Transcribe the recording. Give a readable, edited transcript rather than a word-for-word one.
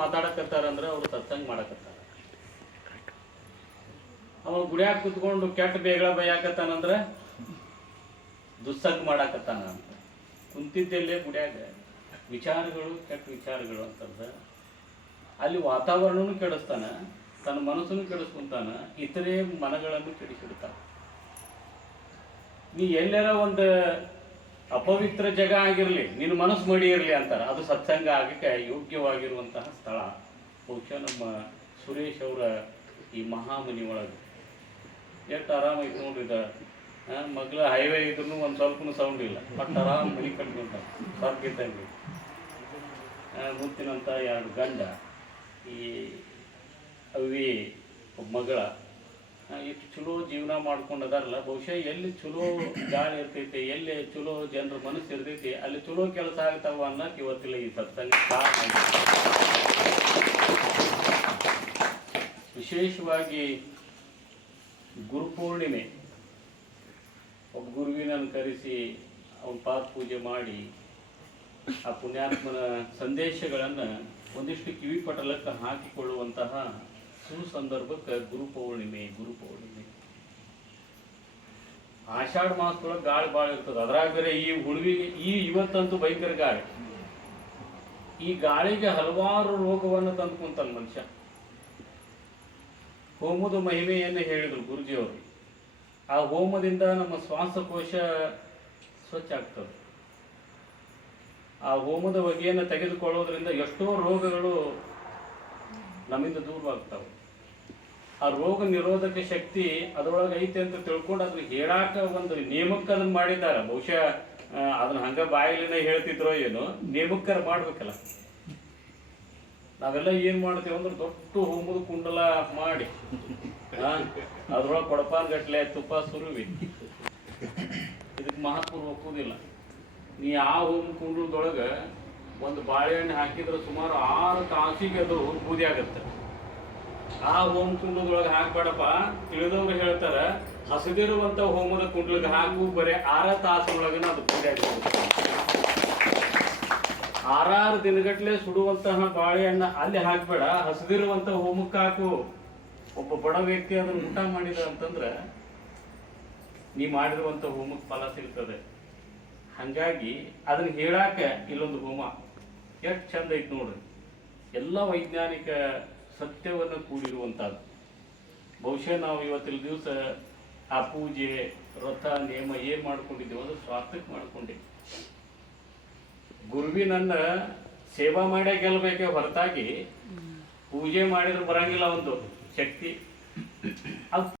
ಮಾತಾಡಕತ್ತಾರ ಅಂದ್ರೆ ಅವ್ರು ಸತ್ಸಂಗ ಮಾಡಕತ್ತಾರ. ಅವ ಗುಡಿಯಾಗ ಕುತ್ಕೊಂಡು ಕೆಟ್ಟ ಬೇಗಳ ಬೈಯಾಕತ್ತಾನಂದ್ರೆ ದುಸ್ಸಂಗ ಮಾಡಾಕತ್ತಾನ ಅಂತ. ಕುಂತಿದ್ದಲ್ಲೇ ಗುಡಿಯಾಗ ವಿಚಾರಗಳು ಕೆಟ್ಟ ವಿಚಾರಗಳು ಅಂತಂದ್ರೆ ಅಲ್ಲಿ ವಾತಾವರಣನೂ ಕೆಡಿಸ್ತಾನ, ತನ್ನ ಮನಸ್ಸನ್ನು ಕೆಡಿಸ್ಕೊಂತಾನ, ಇತರೆ ಮನಗಳನ್ನು ಕೆಡಿಸಿಡ್ತಾನ. ನೀ ಎಲ್ಲರ ಒಂದು ಅಪವಿತ್ರ ಜಾಗ ಆಗಿರಲಿ, ನಿನ್ನ ಮನಸ್ಸು ಮಡಿ ಇರಲಿ ಅಂತಾರೆ, ಅದು ಸತ್ಸಂಗ ಆಗಕ್ಕೆ ಯೋಗ್ಯವಾಗಿರುವಂತಹ ಸ್ಥಳ. ಬಹುಶಃ ನಮ್ಮ ಸುರೇಶ್ ಅವರ ಈ ಮಹಾಮನಿ ಒಳಗೆ ಎಷ್ಟು ಆರಾಮಾಗಿ ನೋಡ್ರಿದ ಮಗ್ಲ ಹೈವೇ ಇದ್ರೂ ಒಂದು ಸ್ವಲ್ಪನೂ ಸೌಂಡ್ ಇಲ್ಲ, ಬಟ್ ಆರಾಮ್ ಮನಿ ಕಟ್ಕೊಂತ ಸಾಕಿದ್ದಂಗೆ. ಮುತ್ತಿನಂತ 2 ಗಂಡ, ಈ ಅವಿ ಮಗಳ ಎಷ್ಟು ಚಲೋ ಜೀವನ ಮಾಡ್ಕೊಂಡದಾರಲ್ಲ. ಬಹುಶಃ ಎಲ್ಲಿ ಚಲೋ ಗಾಳಿ ಇರ್ತೈತಿ, ಎಲ್ಲಿ ಚಲೋ ಜನರ ಮನಸ್ಸು ಇರ್ತೈತಿ, ಅಲ್ಲಿ ಚಲೋ ಕೆಲಸ ಆಗ್ತಾವ ಅನ್ನೋಕೆ ಇವತ್ತಿಲ್ಲ ಈ ಸತ್ಸಂಗ ಕಾರಣ. ವಿಶೇಷವಾಗಿ ಗುರುಪೂರ್ಣಿಮೆ, ಒಬ್ಬ ಗುರುವಿನನ್ನು ಕರೆಸಿ ಅವನ ಪಾದ ಪೂಜೆ ಮಾಡಿ ಆ ಪುಣ್ಯಾತ್ಮನ ಸಂದೇಶಗಳನ್ನು ಒಂದಿಷ್ಟು ಕಿವಿಪಟಲಕ್ಕೆ ಹಾಕಿಕೊಳ್ಳುವಂತಹ ಸುಸಂದರ್ಭಕ್ಕೆ ಗುರುಪೌರ್ಣಿಮೆ. ಆಷಾಢ ಮಾಸದೊಳಗೆ ಗಾಳಿ ಭಾಳ ಇರ್ತದೆ, ಅದ್ರಾಗ ಬೇರೆ ಈ ಹುಡುವಿಗೆ ಇವತ್ತಂತೂ ಭಯಂಕರ ಗಾಳಿ. ಈ ಗಾಳಿಗೆ ಹಲವಾರು ರೋಗವನ್ನು ತಂದ್ಕೊಂತಾನ ಮನುಷ್ಯ. ಹೋಮದ ಮಹಿಮೆಯನ್ನು ಹೇಳಿದರು ಗುರುಜಿಯವರು. ಆ ಹೋಮದಿಂದ ನಮ್ಮ ಶ್ವಾಸಕೋಶ ಸ್ವಚ್ಛ ಆಗ್ತದೆ. ಆ ಹೋಮದ ಹೊಗೆಯನ್ನು ತೆಗೆದುಕೊಳ್ಳೋದ್ರಿಂದ ಎಷ್ಟೋ ರೋಗಗಳು ನಮ್ಮಿಂದ ದೂರವಾಗ್ತಾವೆ. ಆ ರೋಗ ನಿರೋಧಕ ಶಕ್ತಿ ಅದರೊಳಗೆ ಐತೆ ಅಂತ ತಿಳ್ಕೊಂಡು ಅದನ್ನ ಹೇಳಾಕ ಒಂದು ನೇಮಕ್ಕೆ ಅದನ್ನು ಮಾಡಿದ್ದಾರೆ. ಬಹುಶಃ ಅದನ್ನ ಹಂಗ ಬಾಯಿಲಿನ ಹೇಳ್ತಿದ್ರೋ ಏನೋ, ನೇಮಕ್ಕರ ಮಾಡ್ಬೇಕಲ್ಲ. ನಾವೆಲ್ಲ ಏನು ಮಾಡ್ತೀವಿ ಅಂದ್ರೆ ದೊಡ್ಡ ಹೋಮದ ಕುಂಡಲ ಮಾಡಿ ಅದ್ರೊಳಗೆ ಕೊಡಪಾನ್ಗಟ್ಲೆ ತುಪ್ಪ ಸುರುವಿ, ಇದಕ್ಕೆ ಮಹತ್ವ ಒಪ್ಪುವುದಿಲ್ಲ. ನೀ ಆ ಹೋಮ ಕುಂಡಲದೊಳಗೆ ಒಂದು ಬಾಳೆಹಣ್ಣು ಹಾಕಿದ್ರೆ ಸುಮಾರು 6 ತಾಸಿಗೆ ಅದು ಬೂದಿ ಆಗತ್ತೆ. ಆ ಹೋಮ ಕುಂಡಲದೊಳಗೆ ಹಾಕ್ಬೇಡಪ್ಪ, ತಿಳಿದವ್ರು ಹೇಳ್ತಾರೆ ಹಸಿದಿರುವಂತ ಹೋಮದ ಕುಂಡಲಿಗೆ ಹಾಕು, ಬರೀ 6 ತಾಸೊಳಗನ ಅದು ಬೂದಿ ಆಗುತ್ತೆ. 6 ದಿನಗಟ್ಲೆ ಸುಡುವಂತಹ ಬಾಳೆಹಣ್ಣು ಅಲ್ಲಿ ಹಾಕ್ಬೇಡ, ಹಸಿದಿರುವಂತ ಹೋಮಕ್ಕೆ ಹಾಕು. ಒಬ್ಬ ಬಡ ವ್ಯಕ್ತಿ ಅದನ್ನು ಊಟ ಮಾಡಿದ ಅಂತಂದ್ರೆ ನೀ ಮಾಡಿರುವಂತ ಹೋಮಕ್ಕೆ ಫಲ ಸಿಗ್ತದೆ. ಹಂಗಾಗಿ ಅದನ್ನ ಹೇಳಾಕ ಇಲ್ಲೊಂದು ಹೋಮ ಎಷ್ಟು ಚಂದ ಐತಿ ನೋಡ್ರಿ. ಎಲ್ಲ ವೈಜ್ಞಾನಿಕ ಸತ್ಯವನ್ನು ಕೂಡಿರುವಂಥದ್ದು. ಬಹುಶಃ ನಾವು ಇವತ್ತಿನ ದಿವಸ ಆ ಪೂಜೆ ವ್ರತ ನೇಮ ಏನು ಮಾಡ್ಕೊಂಡಿದ್ದೇವೆ ಅದು ಸ್ವಾರ್ಥಕ್ಕೆ ಮಾಡ್ಕೊಂಡೆ. ಗುರುವಿನನ್ನ ಸೇವಾ ಮಾಡೇ ಗೆಲ್ಲಬೇಕೆ ಹೊರತಾಗಿ ಪೂಜೆ ಮಾಡಿದ್ರೆ ಬರಂಗಿಲ್ಲ ಒಂದು ಶಕ್ತಿ. ಅದು